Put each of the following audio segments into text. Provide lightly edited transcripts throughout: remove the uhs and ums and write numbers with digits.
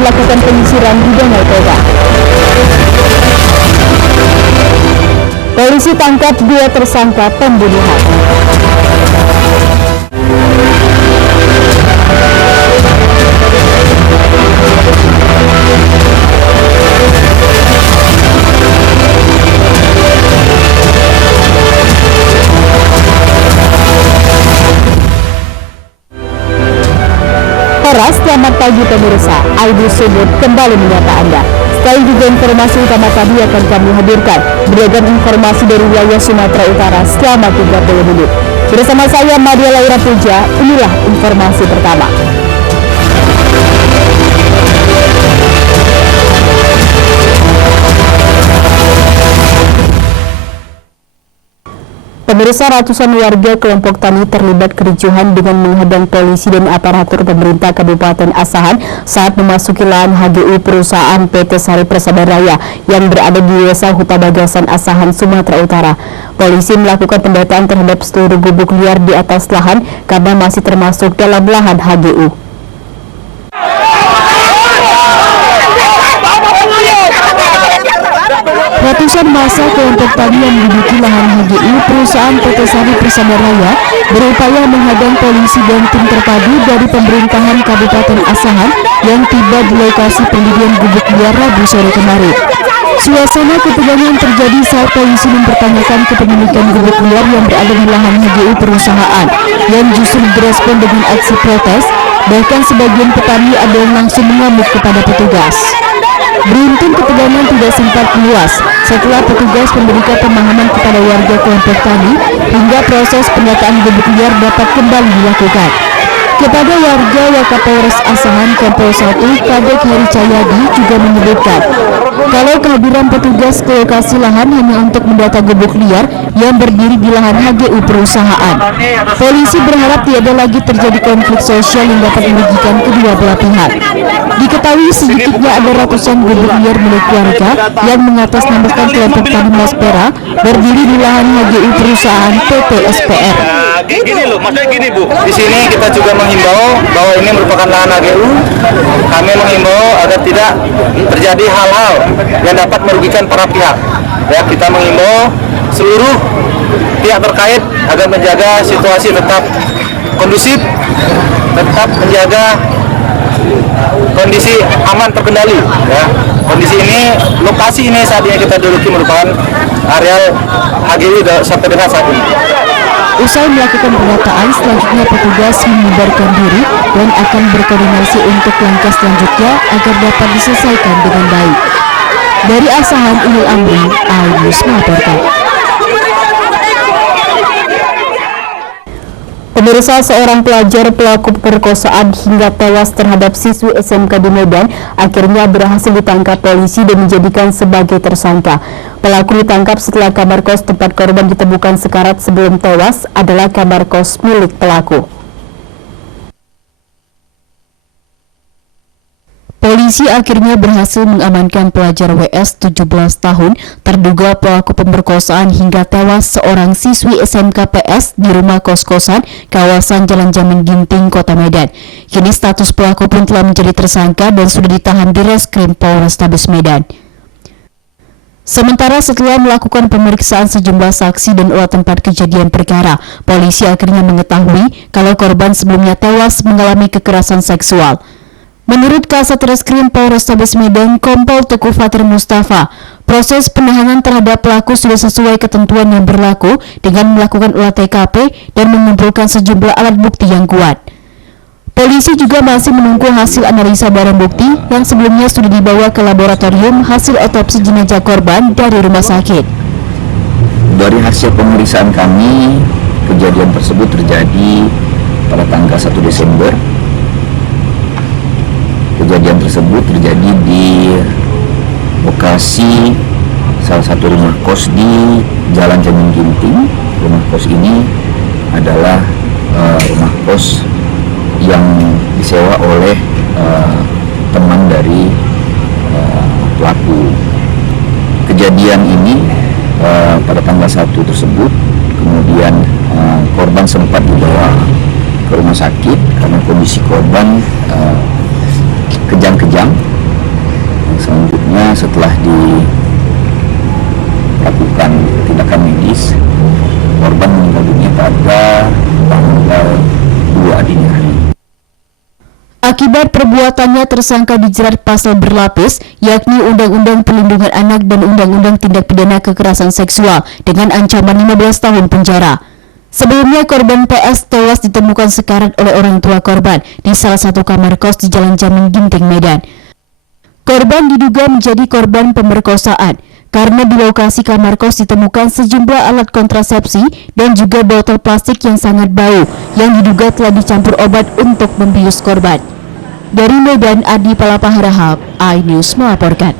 melakukan penyisiran di Danau Toba. Polisi tangkap 2 tersangka pembunuhan. Selamat pagi pemirsa, Aidu Sumut kembali menyapa Anda. Selain juga informasi utama tadi akan kami hadirkan beragam informasi dari wilayah Sumatera Utara selama 30 menit. Bersama saya Madia Laura Puja, inilah informasi pertama. Pemirsa, ratusan warga kelompok tani terlibat kericuhan dengan menghadang polisi dan aparatur pemerintah Kabupaten Asahan saat memasuki lahan HGU perusahaan PT Sari Persada Raya yang berada di Desa Huta Bagasan, Asahan, Sumatera Utara. Polisi melakukan pendataan terhadap seluruh gubuk liar di atas lahan karena masih termasuk dalam lahan HGU. Ratusan massa kelompok tani yang menduduki lahan HGU perusahaan PT Sari Persada Raya berupaya menghadang polisi dan tim terpadu dari pemerintahan Kabupaten Asahan yang tiba di lokasi pendirian gubuk liar Rabu sore kemarin. Suasana ketegangan terjadi saat polisi mempertanyakan kepemilikan gubuk liar yang berada di lahan HGU perusahaan yang justru direspon dengan aksi protes. Bahkan sebagian petani ada yang langsung mengamuk kepada petugas. Beruntung ketegangan tidak sempat meluas setelah petugas memberikan pemahaman kepada warga kelompok tani hingga proses pendataan gubuk liar dapat kembali dilakukan. Kepada warga, Wakapolres Asahan Kompol 1 Kadek Heri Cahyadi juga menyebutkan kalau kehadiran petugas ke lokasi lahan hanya untuk mendata gubuk liar yang berdiri di lahan HGU perusahaan. Polisi berharap tiada lagi terjadi konflik sosial yang dapat merugikan kedua belah pihak. Diketahui sedikitnya ada ratusan gubuk liar milik warga yang mengatasnamakan kelompok tani Maspera berdiri di lahan HGU perusahaan PT SPR. Gini loh, maksudnya gini Bu, di sini kita juga menghimbau bahwa ini merupakan lahan HGU. Kami menghimbau agar tidak terjadi hal-hal yang dapat merugikan para pihak. Ya, kita menghimbau seluruh pihak terkait agar menjaga situasi tetap kondusif, tetap menjaga kondisi aman terkendali. Ya, kondisi ini, lokasi ini saat ini kita duduki merupakan areal HGU sampai dengan saat ini. Usai melakukan pendataan, selanjutnya petugas membubarkan diri dan akan berkoordinasi untuk langkah selanjutnya agar dapat diselesaikan dengan baik. Dari Asahan, Inul Amri, Aidu melaporkan. Pemirsa, seorang pelajar pelaku perkosaan hingga tewas terhadap siswi SMK di Medan akhirnya berhasil ditangkap polisi dan dijadikan sebagai tersangka. Pelaku ditangkap setelah kamar kos tempat korban ditemukan sekarat sebelum tewas adalah kamar kos milik pelaku. Polisi akhirnya berhasil mengamankan pelajar WS 17 tahun terduga pelaku pemerkosaan hingga tewas seorang siswi SMK PS di rumah kos-kosan kawasan Jalan Jamin Ginting, Kota Medan. Kini status pelaku pun telah menjadi tersangka dan sudah ditahan di Reskrim Polrestabes Medan. Sementara setelah melakukan pemeriksaan sejumlah saksi dan olah tempat kejadian perkara, polisi akhirnya mengetahui kalau korban sebelumnya tewas mengalami kekerasan seksual. Menurut Kasat Reskrim Polrestabes Medan, Kompol Teguh Fatir Mustafa, proses penahanan terhadap pelaku sudah sesuai ketentuan yang berlaku dengan melakukan olah TKP dan mengumpulkan sejumlah alat bukti yang kuat. Polisi juga masih menunggu hasil analisa barang bukti yang sebelumnya sudah dibawa ke laboratorium hasil otopsi jenazah korban dari rumah sakit. Dari hasil pemeriksaan kami, kejadian tersebut terjadi pada tanggal 1 Desember. Kejadian tersebut terjadi di lokasi salah satu rumah kos di Jalan Jamin Ginting. Rumah kos ini adalah rumah kos yang disewa oleh teman dari pelaku. Kejadian ini pada tanggal 1 tersebut, kemudian korban sempat dibawa ke rumah sakit karena kondisi korban kejang-kejang. Selanjutnya setelah dilakukan tindakan medis, korban meninggal dunia pada tanggal 2 dini hari. Akibat perbuatannya, tersangka dijerat pasal berlapis, yakni Undang-Undang Perlindungan Anak dan Undang-Undang Tindak Pidana Kekerasan Seksual dengan ancaman 15 tahun penjara. Sebelumnya, korban PS tewas ditemukan sekarat oleh orang tua korban di salah satu kamar kos di Jalan Jamin Ginting, Medan. Korban diduga menjadi korban pemerkosaan karena di lokasi kamar kos ditemukan sejumlah alat kontrasepsi dan juga botol plastik yang sangat bau yang diduga telah dicampur obat untuk membius korban. Dari Medan, Adi Palapaharahap, iNews melaporkan.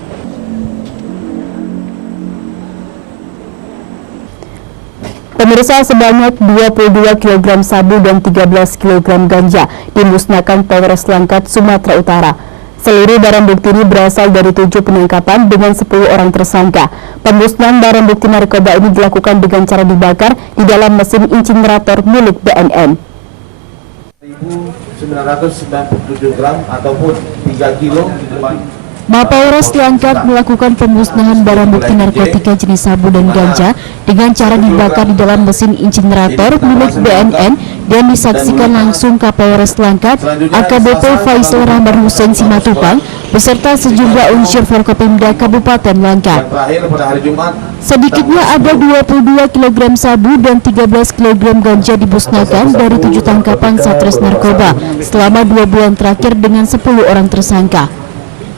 Pemirsa, sebanyak 22 kg sabu dan 13 kg ganja dimusnahkan Polres Langkat, Sumatera Utara. Seluruh barang bukti ini berasal dari 7 penangkapan dengan 10 orang tersangka. Pemusnahan barang bukti narkoba ini dilakukan dengan cara dibakar di dalam mesin incinerator milik BNN. 1.997 gram ataupun 3 kilo. Mapolres Langkat melakukan pemusnahan barang bukti narkotika jenis sabu dan ganja dengan cara dibakar di dalam mesin incinerator milik BNN dan disaksikan langsung Kapolres Langkat AKBP Faisal Rahman Hussein Simatupang beserta sejumlah unsur Forkopimda Kabupaten Langkat. Sedikitnya ada 22 kg sabu dan 13 kg ganja dimusnahkan dari 7 tangkapan Satres Narkoba selama 2 bulan terakhir dengan 10 orang tersangka.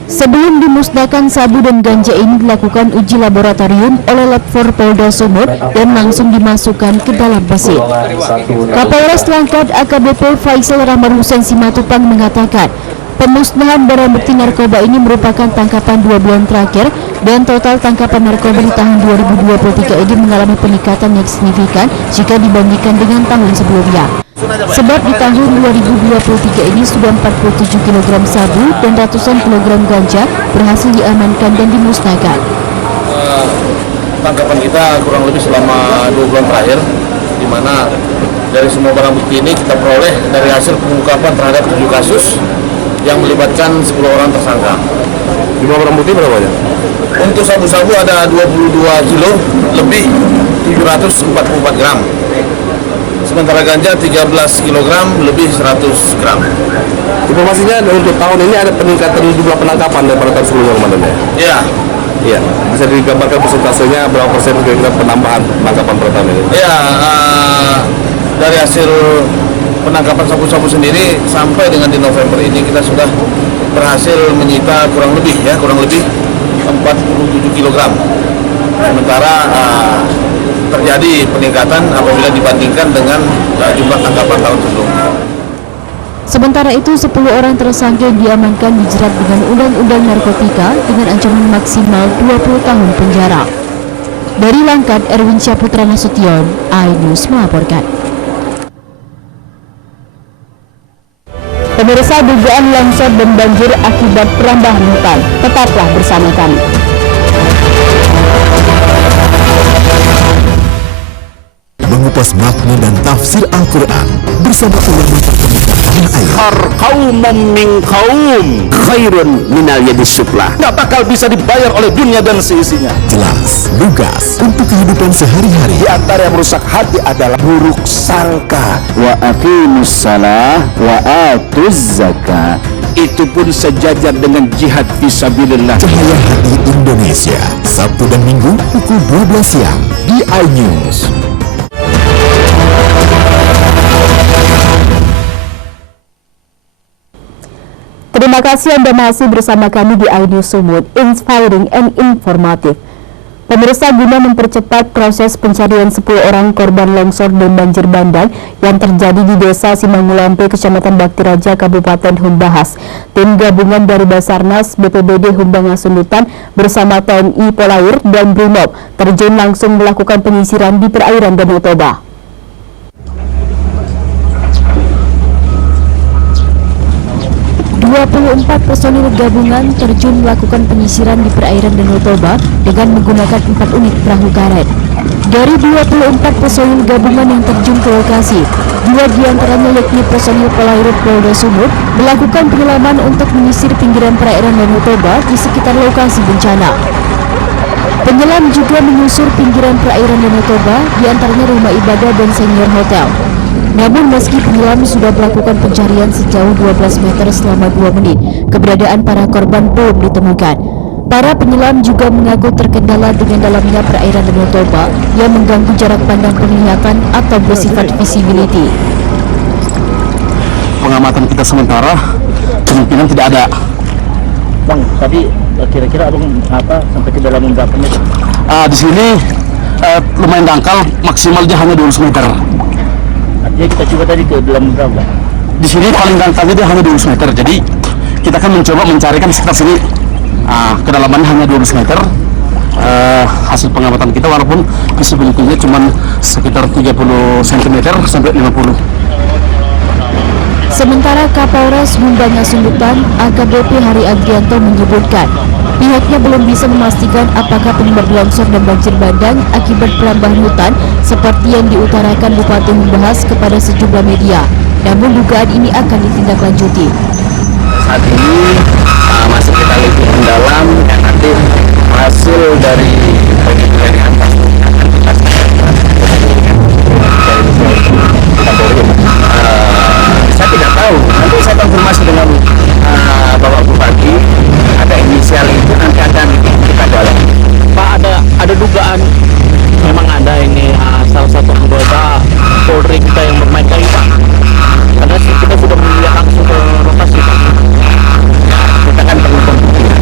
Sebelum dimusnahkan sabu dan ganja ini dilakukan uji laboratorium oleh Lab 4 Polda Sumut dan langsung dimasukkan ke dalam mesin. Kapolres Langkat AKBP Faisal Rahman Hussein Simatupang mengatakan, pemusnahan barang bukti narkoba ini merupakan tangkapan 2 bulan terakhir dan total tangkapan narkoba di tahun 2023 ini mengalami peningkatan yang signifikan jika dibandingkan dengan tahun sebelumnya. Sebab di tahun 2023 ini sudah 47 kg sabu dan ratusan kilogram ganja berhasil diamankan dan dimusnahkan. Tangkapan kita kurang lebih selama 2 bulan terakhir, di mana dari semua barang bukti ini kita peroleh dari hasil pengungkapan terhadap 7 kasus yang melibatkan 10 orang tersangka. Jumlah barang bukti berapa ya? Untuk sabu-sabu ada 22 kilo lebih 744 gram. Sementara ganja 13 kg lebih 100 gram. Informasinya untuk tahun ini ada peningkatan jumlah penangkapan daripada tahun sebelumnya kemarin ya? Iya. Iya. Bisa digambarkan persentasenya berapa persen kira-kira penambahan penangkapan per tahun ini? Iya, dari hasil penangkapan sabu-sabu sendiri sampai dengan di November ini kita sudah berhasil menyita kurang lebih 47 kg. Sementara terjadi peningkatan apabila dibandingkan dengan jumlah tangkapan tahun sebelumnya. Sementara itu, 10 orang tersangka yang diamankan dijerat dengan Undang-Undang Narkotika dengan ancaman maksimal 20 tahun penjara. Dari Langkat, Erwin Syaputra Nasution, iNews melaporkan. Pemirsa, dugaan longsor dan banjir akibat perambahan hutan. Tetaplah bersama kami. Mengupas makna dan tafsir Al-Quran bersama ulama terkemuka tanah air. Kaum min kaum khairun minal yadis sufla. Nggak bakal bisa dibayar oleh dunia dan seisinya. Jelas, lugas untuk kehidupan sehari-hari. Di antara yang merusak hati adalah buruk sangka. Wa aqimus salah wa atuz zakah. Itu pun sejajar dengan jihad fisabilillah. Cahaya Hati Indonesia, Sabtu dan Minggu pukul 12 siang di iNews. Terima kasih Anda masih bersama kami di iNews Sumut, inspiring and informative. Pemirsa, guna mempercepat proses pencarian 10 orang korban longsor dan banjir bandang yang terjadi di Desa Simangulampe, Kecamatan Bakti Raja, Kabupaten Humbahas, tim gabungan dari Basarnas, BPBD Humbang Hasundutan bersama TNI Polair dan Brimob terjun langsung melakukan penyisiran di perairan Danau Toba. 24 personil gabungan terjun melakukan penyisiran di perairan Danau Toba dengan menggunakan 4 unit perahu karet. Dari 24 personil gabungan yang terjun ke lokasi, 2 diantaranya yakni personil Polairut Polda Sumut melakukan penyelaman untuk menyisir pinggiran perairan Danau Toba di sekitar lokasi bencana. Penyelam juga menyusur pinggiran perairan Danau Toba, diantaranya rumah ibadah dan senior hotel. Namun meski penyelam sudah melakukan pencarian sejauh 12 meter selama 2 menit, keberadaan para korban belum ditemukan. Para penyelam juga mengaku terkendala dengan dalamnya perairan Danau Toba yang mengganggu jarak pandang penglihatan atau bersifat visibility. Pengamatan kita sementara kemungkinan tidak ada. Bang, tadi kira-kira abang sampai ke dalam berapa meter? Di sini lumayan dangkal, maksimalnya hanya 200 meter. Artinya kita coba tadi ke dalam berapa? Di sini paling dangkalnya dia hanya 200 meter. Jadi kita akan mencoba mencarikan sekitar sini. Kedalamannya hanya 200 meter. Hasil pengamatan kita walaupun visibility-nya cuma sekitar 30 cm sampai 50. Sementara Kapolres Humbang Hasundutan AKBP Hari Adrianto menyebutkan pihaknya belum bisa memastikan apakah penyebab longsor dan banjir bandang akibat perambahan hutan seperti yang diutarakan Bupati Humbahas kepada sejumlah media. Namun dugaan ini akan ditindaklanjuti. Saat ini masih kita lihat mendalam dan nanti hasil dari penelitian yang atas akan kita saya tidak tahu, nanti saya konfirmasi dengan Bapak Bupati. Ada inisial itu nanti akan kita dalam. Pak, ada dugaan memang ada ini salah satu anggota Polri kita yang bermain kayu, Pak, karena kita sudah melihat langsung ke lokasi, Pak. Kita kan perlu pembuktian.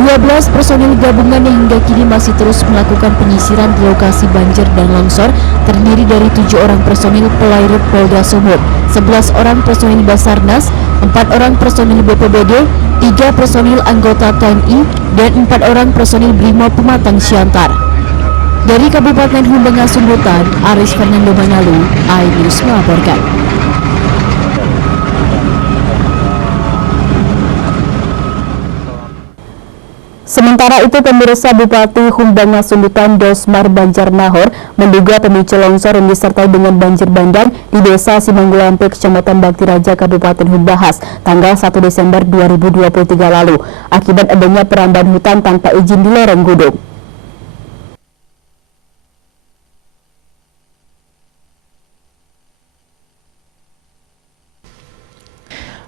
12 personil gabungan yang hingga kini masih terus melakukan penyisiran di lokasi banjir dan longsor terdiri dari 7 orang personil Polairut Polda Sumut, 11 orang personil Basarnas, 4 orang personil BPBD, 3 personil anggota TNI, dan 4 orang personil Brimob Pematang Siantar. Dari Kabupaten Humbang Hasundutan, Aris Fernando Manalu, iNews melaporkan. Sementara itu, pemirsa, Bupati Humbang Hasundutan Dosmar Banjarnahor menduga pemicu longsor yang disertai dengan banjir bandang di Desa Simanggulampe, Kecamatan Bakti Raja, Kabupaten Humbahas, tanggal 1 Desember 2023 lalu, akibat adanya perambahan hutan tanpa izin di lereng gunung.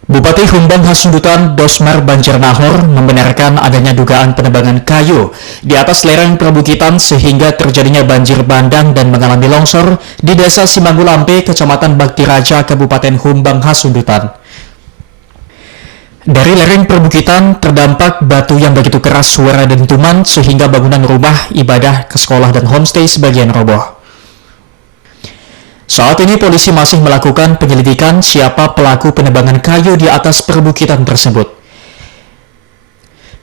Bupati Humbang Hasundutan Dosmar Banjarnahor membenarkan adanya dugaan penebangan kayu di atas lereng perbukitan sehingga terjadinya banjir bandang dan mengalami longsor di Desa Simanggulampe, Kecamatan Bakti Raja, Kabupaten Humbang Hasundutan. Dari lereng perbukitan terdampak batu yang begitu keras suara dentuman sehingga bangunan rumah, ibadah, ke sekolah dan homestay sebagian roboh. Saat ini polisi masih melakukan penyelidikan siapa pelaku penebangan kayu di atas perbukitan tersebut.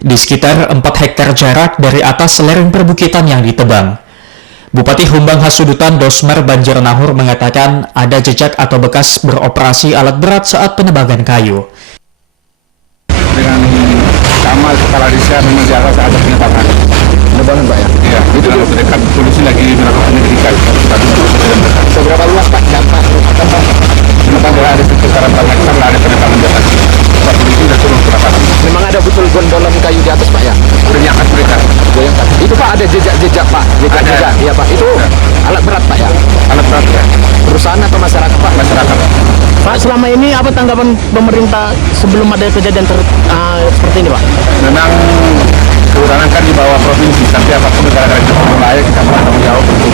Di sekitar 4 hektar jarak dari atas lereng perbukitan yang ditebang, Bupati Humbang Hasundutan Dosmar Banjarnahor mengatakan ada jejak atau bekas beroperasi alat berat saat penebangan kayu. Dengan Kamal kepala desa menjaga saat penebangan. Penebangan, Pak, ya? Iya, itu dekat polisi lagi melakukan penyelidikan. Seberapa luas, Pak, dampak? Memang ada sekitaran 4 hektar lah ada penebangan di atas. Pak polisi sudah turun ke lapangan. Memang ada betul gondolan kayu di atas, Pak, ya? Sudah diangkat mereka. Itu, Pak, ada jejak-jejak, Pak? Jejak-jejak, iya, Pak. Itu alat berat, Pak, ya? Alat berat ya. Perusahaan atau masyarakat, Pak? Masyarakat. Pak, selama ini apa tanggapan pemerintah sebelum ada kejadian seperti ini, Pak? Memang kewenangan kan di bawah provinsi, tapi apapun negara-negara itu layak kita bertanggung jawab untuk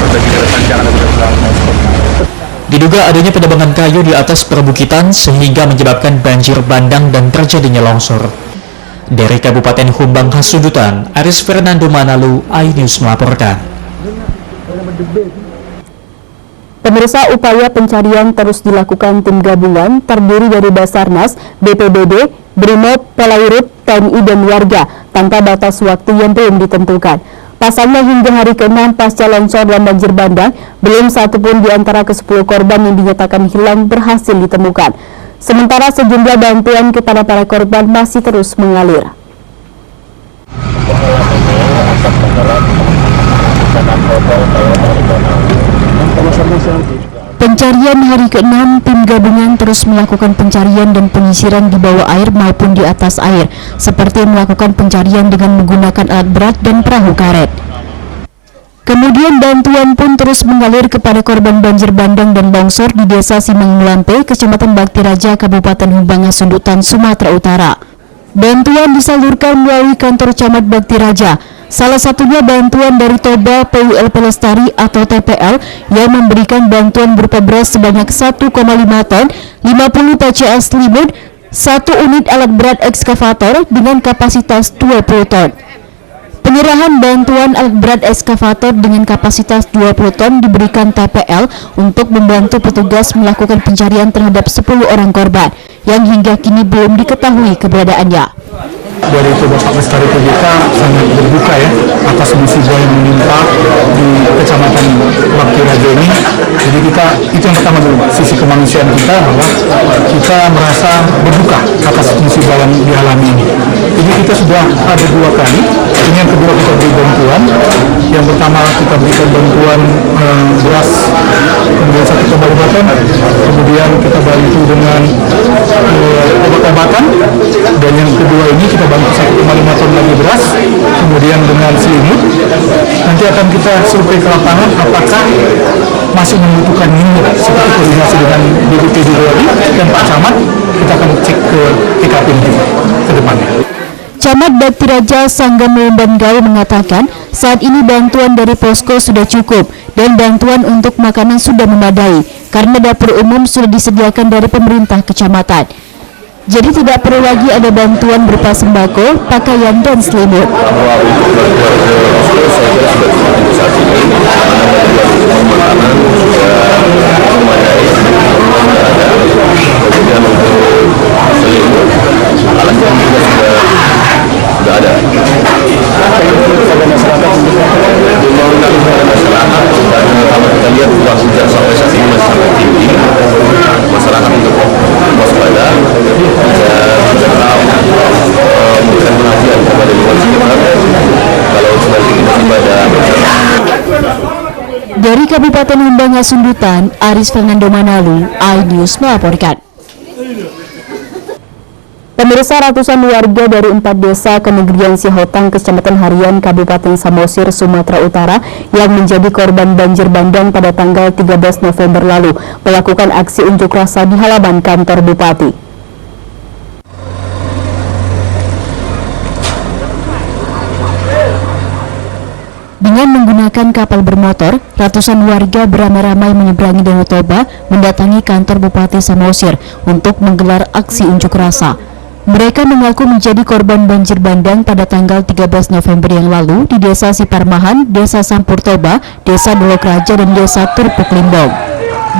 berbagi ke depan, jangan ada berulang. Diduga adanya penebangan kayu di atas perbukitan sehingga menyebabkan banjir bandang dan terjadinya longsor. Dari Kabupaten Humbang Hasundutan, Aris Fernando Manalu, iNews melaporkan. Pemirsa, upaya pencarian terus dilakukan tim gabungan terdiri dari Basarnas, BPBD, Brimob, Polairut, TNI, dan warga tanpa batas waktu yang belum ditentukan. Pasalnya hingga hari ke-6 pasca longsor dan banjir bandang, belum satupun di antara ke-10 korban yang dinyatakan hilang berhasil ditemukan. Sementara sejumlah bantuan kepada para korban masih terus mengalir. Pencarian hari ke-6, tim gabungan terus melakukan pencarian dan penyisiran di bawah air maupun di atas air, seperti melakukan pencarian dengan menggunakan alat berat dan perahu karet. Kemudian bantuan pun terus mengalir kepada korban banjir bandang dan longsor di Desa Simang Lampe, Kecamatan Bakti Raja, Kabupaten Humbanga Sundutan, Sumatera Utara. Bantuan disalurkan melalui kantor Camat Bakti Raja. Salah satunya bantuan dari Toba PUL Pelestari atau TPL yang memberikan bantuan berupa beras sebanyak 1,5 ton, 50 PCA selimut, 1 unit alat berat ekskavator dengan kapasitas 20 ton. Penyerahan bantuan alat berat ekskavator dengan kapasitas 20 ton diberikan TPL untuk membantu petugas melakukan pencarian terhadap 10 orang korban yang hingga kini belum diketahui keberadaannya. Dari itu Bapak Lestari PJK sangat berduka ya atas musibah yang menimpa di Kecamatan Bakti Raja ini. Jadi itu yang pertama dulu, sisi kemanusiaan kita, bahwa kita merasa berduka atas musibah yang dialami ini. Jadi kita sudah ada 2 kali. Ini yang kedua kita beri bantuan. Yang pertama kita berikan bantuan beras, kemudian 1,5 ton, kemudian kita bantu dengan obat-obatan, dan yang kedua ini kita bantu 1,5 ton lagi beras, kemudian dengan selimut. Nanti akan kita survei ke lapangan apakah masih membutuhkan ini, seperti koordinasi dengan BPPD dan Pak Camat, kita akan cek ke TKP juga ke depannya. Camat Bakti Raja Sanggam Lembanggau mengatakan saat ini bantuan dari posko sudah cukup dan bantuan untuk makanan sudah memadai karena dapur umum sudah disediakan dari pemerintah kecamatan. Jadi tidak perlu lagi ada bantuan berupa sembako, pakaian, dan selimut. Sudah ada. Kalau kita lihat curah hujan sampai saat ini masih sangat tinggi, masyarakat untuk waspada dan memberikan perhatian kepada lingkungan sekitar. Kalau nanti kita pada Dari Kabupaten Humbanga Sundutan, Aris Fernando Manalu, iNews melaporkan. Pemirsa, ratusan warga dari 4 desa Kenegrian Sihotang, Kecamatan Harian, Kabupaten Samosir, Sumatera Utara yang menjadi korban banjir bandang pada tanggal 13 November lalu melakukan aksi unjuk rasa di halaman kantor Bupati. Dengan menggunakan kapal bermotor, ratusan warga beramai-ramai menyeberangi Danau Toba mendatangi kantor Bupati Samosir untuk menggelar aksi unjuk rasa. Mereka mengaku menjadi korban banjir bandang pada tanggal 13 November yang lalu di Desa Siparmahan, Desa Sampur Toba, Desa Dolok Raja, dan Desa Turpuk Limbong.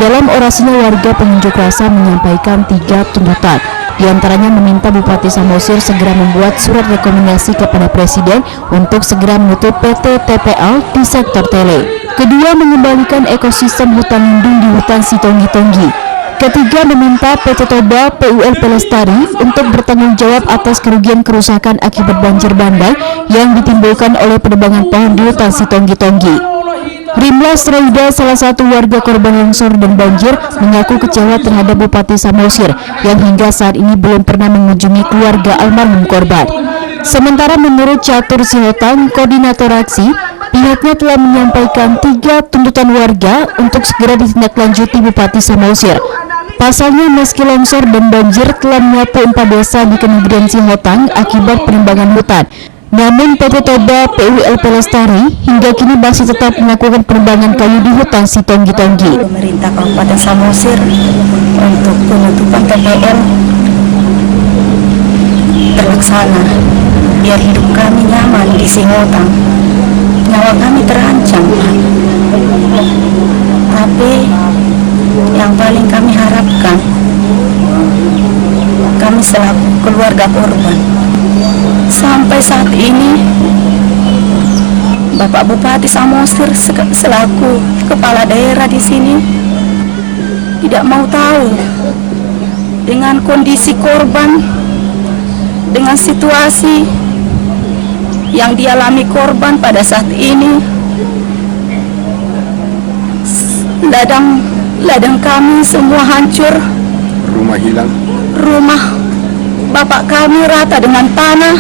Dalam orasinya, warga pengunjuk rasa menyampaikan 3 tuntutan. Di antaranya meminta Bupati Samosir segera membuat surat rekomendasi kepada Presiden untuk segera menutup PT TPL di sektor tele. Kedua, mengembalikan ekosistem hutan lindung di hutan Sitonggi-Tonggi. Ketiga, meminta PT Toba PUL Pelestari untuk bertanggung jawab atas kerugian kerusakan akibat banjir bandang yang ditimbulkan oleh penebangan pohon di hutan Sitonggi-Tonggi. Rimlas Raida, salah satu warga korban longsor dan banjir, mengaku kecewa terhadap Bupati Samosir yang hingga saat ini belum pernah mengunjungi keluarga almarhum korban. Sementara menurut Catur Sihotang, koordinator aksi, pihaknya telah menyampaikan 3 tuntutan warga untuk segera ditindaklanjuti Bupati Samosir. Pasalnya, meski longsor dan banjir telah menyapu 4 desa di Kenegrian Sihotang akibat penembangan hutan, namun PT Toba PUL Pelestari hingga kini masih tetap melakukan penebangan kayu di hutan Sitonggi-Tonggi. Pemerintah Kabupaten Samosir untuk penutupan TPL terlaksana, biar hidup kami nyaman di Sihotang. Nyawa kami terancam, tapi yang paling kami harapkan, kami selaku keluarga korban, sampai saat ini Bapak Bupati Samosir selaku kepala daerah di sini tidak mau tahu dengan kondisi korban, dengan situasi yang dialami korban pada saat ini. Ladang kami semua hancur, Rumah hilang, rumah bapak kami rata dengan tanah,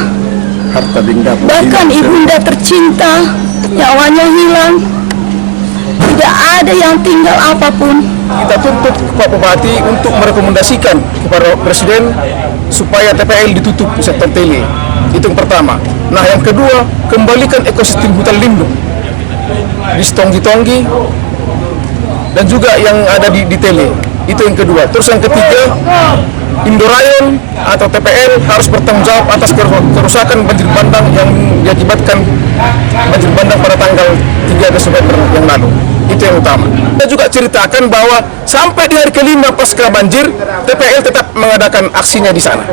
harta benda bahkan ibunda tercinta nyawanya hilang. Tidak ada yang tinggal apapun. Kita tuntut Pak Bupati untuk merekomendasikan kepada Presiden supaya TPL ditutup sektor tele. Itu yang pertama. Nah, yang kedua, kembalikan ekosistem hutan lindung di Tonggi-Tonggi dan juga yang ada di tele. Itu yang kedua. Terus yang ketiga, Indorayon atau TPL harus bertanggung jawab atas kerusakan banjir bandang yang diakibatkan banjir bandang pada tanggal 3 Desember yang lalu. Itu yang utama. Kita juga ceritakan bahwa sampai di hari kelima pasca banjir, TPL tetap mengadakan aksinya di sana.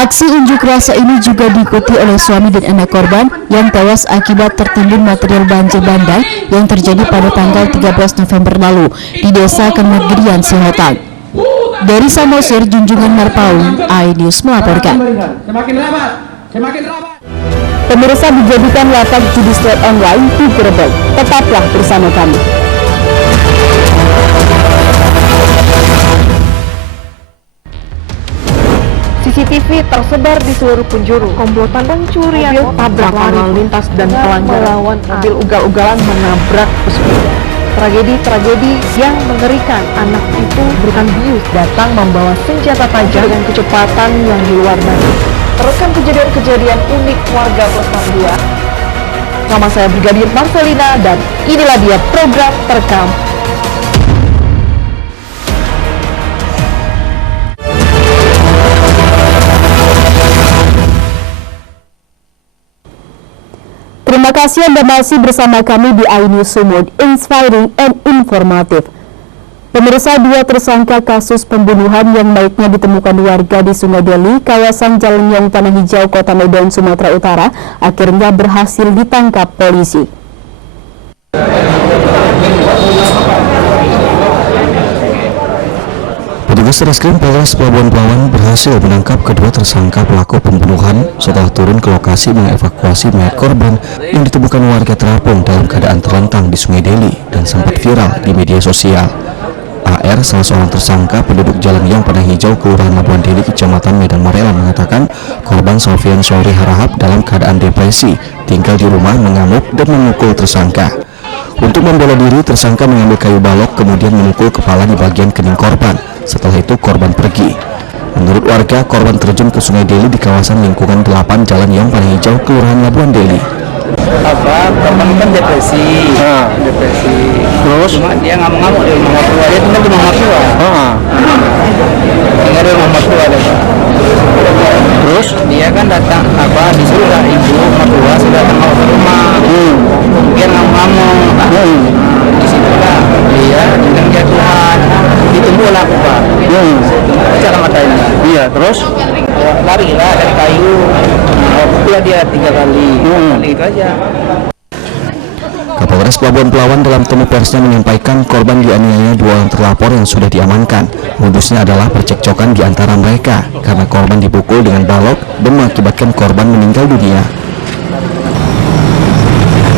Aksi unjuk rasa ini juga diikuti oleh suami dan anak korban yang tewas akibat tertimbun material banjir bandang yang terjadi pada tanggal 13 November lalu di Desa Kemagirian, Sihotang. Dari Samosir, Junjungan Marpaung, iNews melaporkan. Pemirsa, dijadikan lapak judi slot online di Gerebek. Tetaplah bersama kami. CCTV tersebar di seluruh penjuru. Komplotan pencurian mobil tabrakan lalu lintas dan pelanggar melawan mobil ugal-ugalan menabrak pesepeda. Tragedi-tragedi yang mengerikan. Anak itu bukan bius datang membawa senjata tajam dengan kecepatan yang di luar batas. Terekam kejadian-kejadian unik warga Pelosok 2. Nama saya Brigadir Marcelina dan inilah dia program Terekam. Terima kasih Anda masih bersama kami di iNews Sumut, inspiring and informative. Pemirsa, 2 tersangka kasus pembunuhan yang mayatnya ditemukan warga di Sungai Deli, kawasan Jalan Yong Tanah Hijau, Kota Medan, Sumatera Utara, akhirnya berhasil ditangkap polisi. Petugas Reskrim Polres Pelabuhan Pelawan berhasil menangkap kedua tersangka pelaku pembunuhan setelah turun ke lokasi mengevakuasi mayat korban yang ditemukan warga terapung dalam keadaan terlentang di Sungai Deli dan sempat viral di media sosial. AR, salah seorang tersangka penduduk Jalan Yong Tanah Hijau, Kelurahan Labuan Deli, Kecamatan Medan Marelan, mengatakan korban Sofian Sori Harahap dalam keadaan depresi, tinggal di rumah, mengamuk dan memukul tersangka. Untuk membela diri, tersangka mengambil kayu balok kemudian memukul kepala di bagian kening korban. Setelah itu korban pergi. Menurut warga, korban terjun ke Sungai Deli di kawasan lingkungan 8 Jalan Yong Tanah Hijau, Kelurahan Labuan Deli. Korban kan depresi. Depresi. Terus? Cuma dia ngamuk-ngamuk di rumah mertua. Dia tinggal di rumah mertua. Tinggal di rumah mertua deh, Pak. Terus? Dia kan datang disuruh ibu mertua sudah datang ke rumah. Kemudian ngamuk-ngamuk. Di situ lah dia dengan jatuhan. Ditumbuhlah aku, Pak. Cara matanya. Iya, terus? Lari lah dari kayu. Pukul dia 3 kali. Itu aja. Kapolres Pelabuhan Pelawan dalam temu persnya menyampaikan korban dianiaya 2 orang terlapor yang sudah diamankan. Modusnya adalah percekcokan di antara mereka karena korban dipukul dengan balok dan mengakibatkan korban meninggal dunia.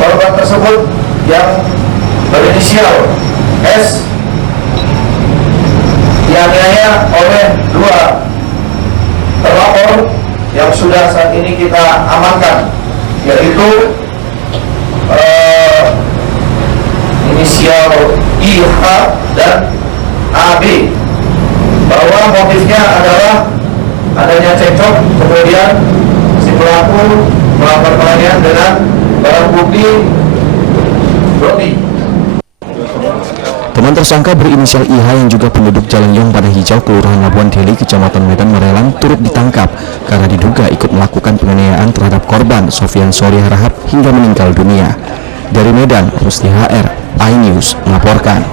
Korban tersebut yang berinisial S dianiaya oleh 2 terlapor yang sudah saat ini kita amankan, yaitu inisial IH dan AB, bahwa motifnya adalah adanya cekcok, kemudian si pelaku melakukan penganiayaan dengan barang bukti roti. Teman tersangka berinisial IH yang juga penduduk Jalan Yong Tanah Hijau, Kelurahan Labuan Deli, Kecamatan Medan Marelan, turut ditangkap karena diduga ikut melakukan penganiayaan terhadap korban Sofian Sori Harahap hingga meninggal dunia. Dari Medan, Rusdi HR, iNews melaporkan.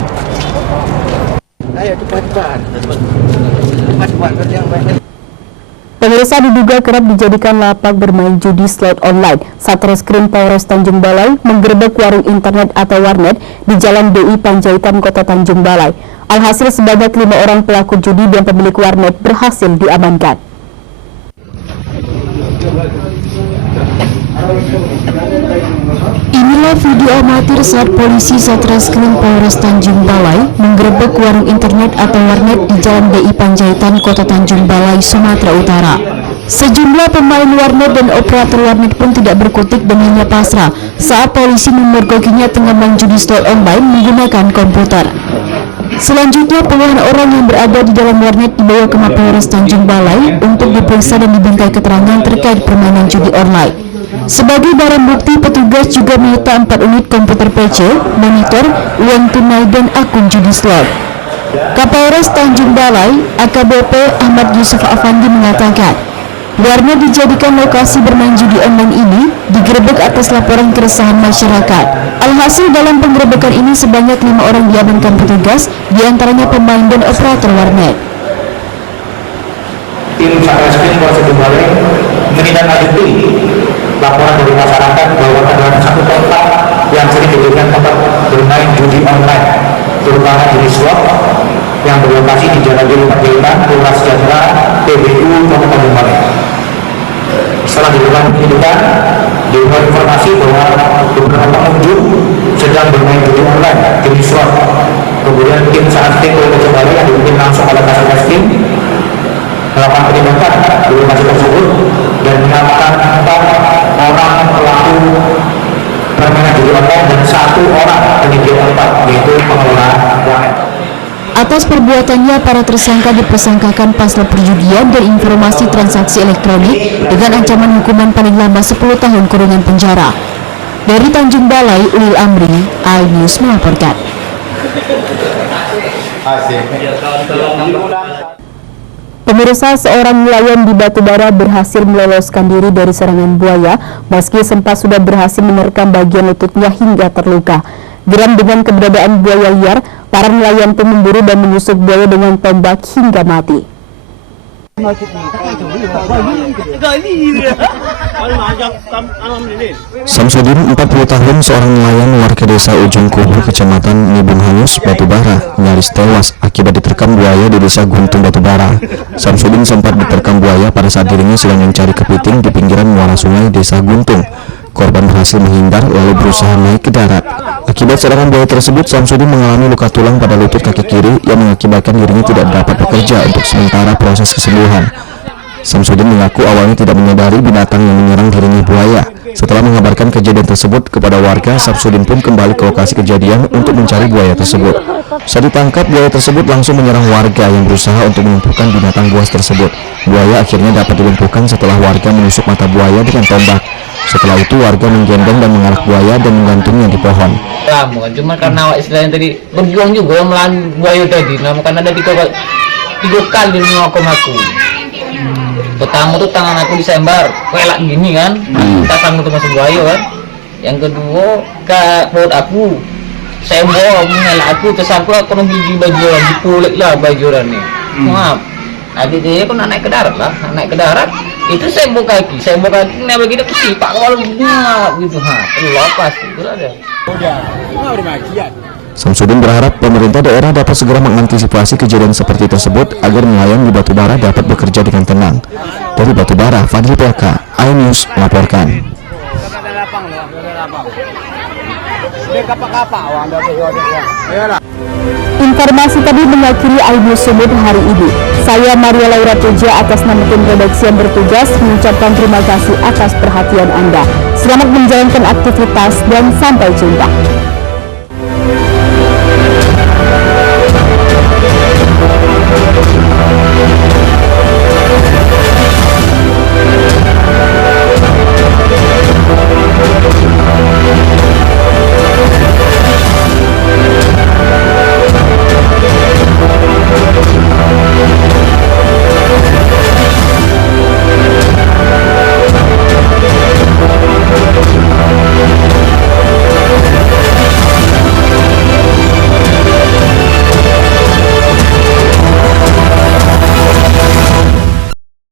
Pemirsa, diduga kerap dijadikan lapak bermain judi slot online. Satreskrim Polres Tanjung Balai menggerebek warung internet atau warnet di Jalan DI Panjaitan, Kota Tanjung Balai. Alhasil sebanyak 5 orang pelaku judi dan pemilik warnet berhasil diamankan. Inilah video amatir saat polisi Satreskrim Polres Tanjung Balai menggerebek warung internet atau warnet di Jalan DI Panjaitan, Kota Tanjung Balai, Sumatera Utara. Sejumlah pemain warnet dan operator warnet pun tidak berkutik dan hanya pasrah saat polisi memergokinya tengah main judi slot online menggunakan komputer. Selanjutnya, puluhan orang yang berada di dalam warnet dibawa ke Mapolres Tanjung Balai untuk diperiksa dan dimintai keterangan terkait permainan judi online. Sebagai barang bukti, petugas juga menyita 4 unit komputer PC, monitor, uang tunai, dan akun judi slot. Kapolres Tanjung Balai, AKBP Ahmad Yusuf Afandi mengatakan, warnet dijadikan lokasi bermain judi online ini digerebek atas laporan keresahan masyarakat. Alhasil dalam penggerebekan ini sebanyak 5 orang diamankan petugas, diantaranya pemain dan operator warnet. Tim Satreskrim Polres Tanjung Balai menindaklanjuti laporan dari masyarakat bahwa ada satu tempat yang sering dijadikan tempat bermain judi online, terutama judi slot yang berlokasi di Jalan DI Panjaitan, Kelurahan Sejahtera, PBU, Kota Tanjung Balai. Setelah dilakukan penyidikan, diberi informasi bahwa beberapa pengunjung sedang bermain judi online jenis slot. Kemudian tim Satreskrim Polres Tanjung Balai yang dipimpin langsung oleh Kasatgas melakukan penindakan di lokasi tersebut dan mengamankan 4 orang pelaku permainan judi online dan 1 orang penyedia tempat, yaitu pengelola warnet. Atas perbuatannya, para tersangka dipersangkakan pasal perjudian dan informasi transaksi elektronik dengan ancaman hukuman paling lama 10 tahun kurungan penjara. Dari Tanjung Balai, Ulil Amri, iNews melaporkan. Pemirsa, seorang nelayan di Batubara berhasil meloloskan diri dari serangan buaya meski sempat sudah berhasil menerkam bagian lututnya hingga terluka. Geram dengan keberadaan buaya liar, para nelayan pun memburu dan menusuk buaya dengan tombak hingga mati. Samsudin, 40 tahun, seorang nelayan warga desa Ujung Kubu, Kecamatan Nibung Hangus, Batubara, nyaris tewas akibat diterkam buaya di desa Guntung, Batubara. Samsudin sempat diterkam buaya pada saat dirinya sedang mencari kepiting di pinggiran muara sungai desa Guntung. Korban berhasil menghindar lalu berusaha naik ke darat. Akibat serangan buaya tersebut, Samsudin mengalami luka tulang pada lutut kaki kiri yang mengakibatkan dirinya tidak dapat bekerja untuk sementara proses kesembuhan. Samsudin mengaku awalnya tidak menyadari binatang yang menyerang dirinya buaya. Setelah mengabarkan kejadian tersebut kepada warga, Samsudin pun kembali ke lokasi kejadian untuk mencari buaya tersebut. Saat ditangkap, buaya tersebut langsung menyerang warga yang berusaha untuk melumpuhkan binatang buas tersebut. Buaya akhirnya dapat dilumpuhkan setelah warga menusuk mata buaya dengan tombak. Setelah itu warga menggendong dan mengarak buaya dan menggantungnya di pohon. Cuma karena istilahnya tadi berjuang juga melawan buaya tadi, karena ada 3 kali menghukum aku. Pertama tuh tangan aku disembar, kelak gini kan, tak sanggup masuk buaya kan. Yang kedua ke perut aku, sembar mengelak aku, tersangkut aku gigi bajuran, dipulik lah bajuran nih. Maaf, adik dia pun naik ke darat lah, naik ke darat. Itu sembok kaki nah begitu kesipak kalau gitu lepas itu ada. Samsudin berharap pemerintah daerah dapat segera mengantisipasi kejadian seperti tersebut agar nelayan di Batubara dapat bekerja dengan tenang. Dari Batubara, Fadli PK, iNews melaporkan. Informasi tadi mengakhiri iNews Sumut hari ini. Saya Maria Laura Puja atas nama tim redaksi yang bertugas mengucapkan terima kasih atas perhatian Anda. Selamat menjalankan aktivitas dan sampai jumpa.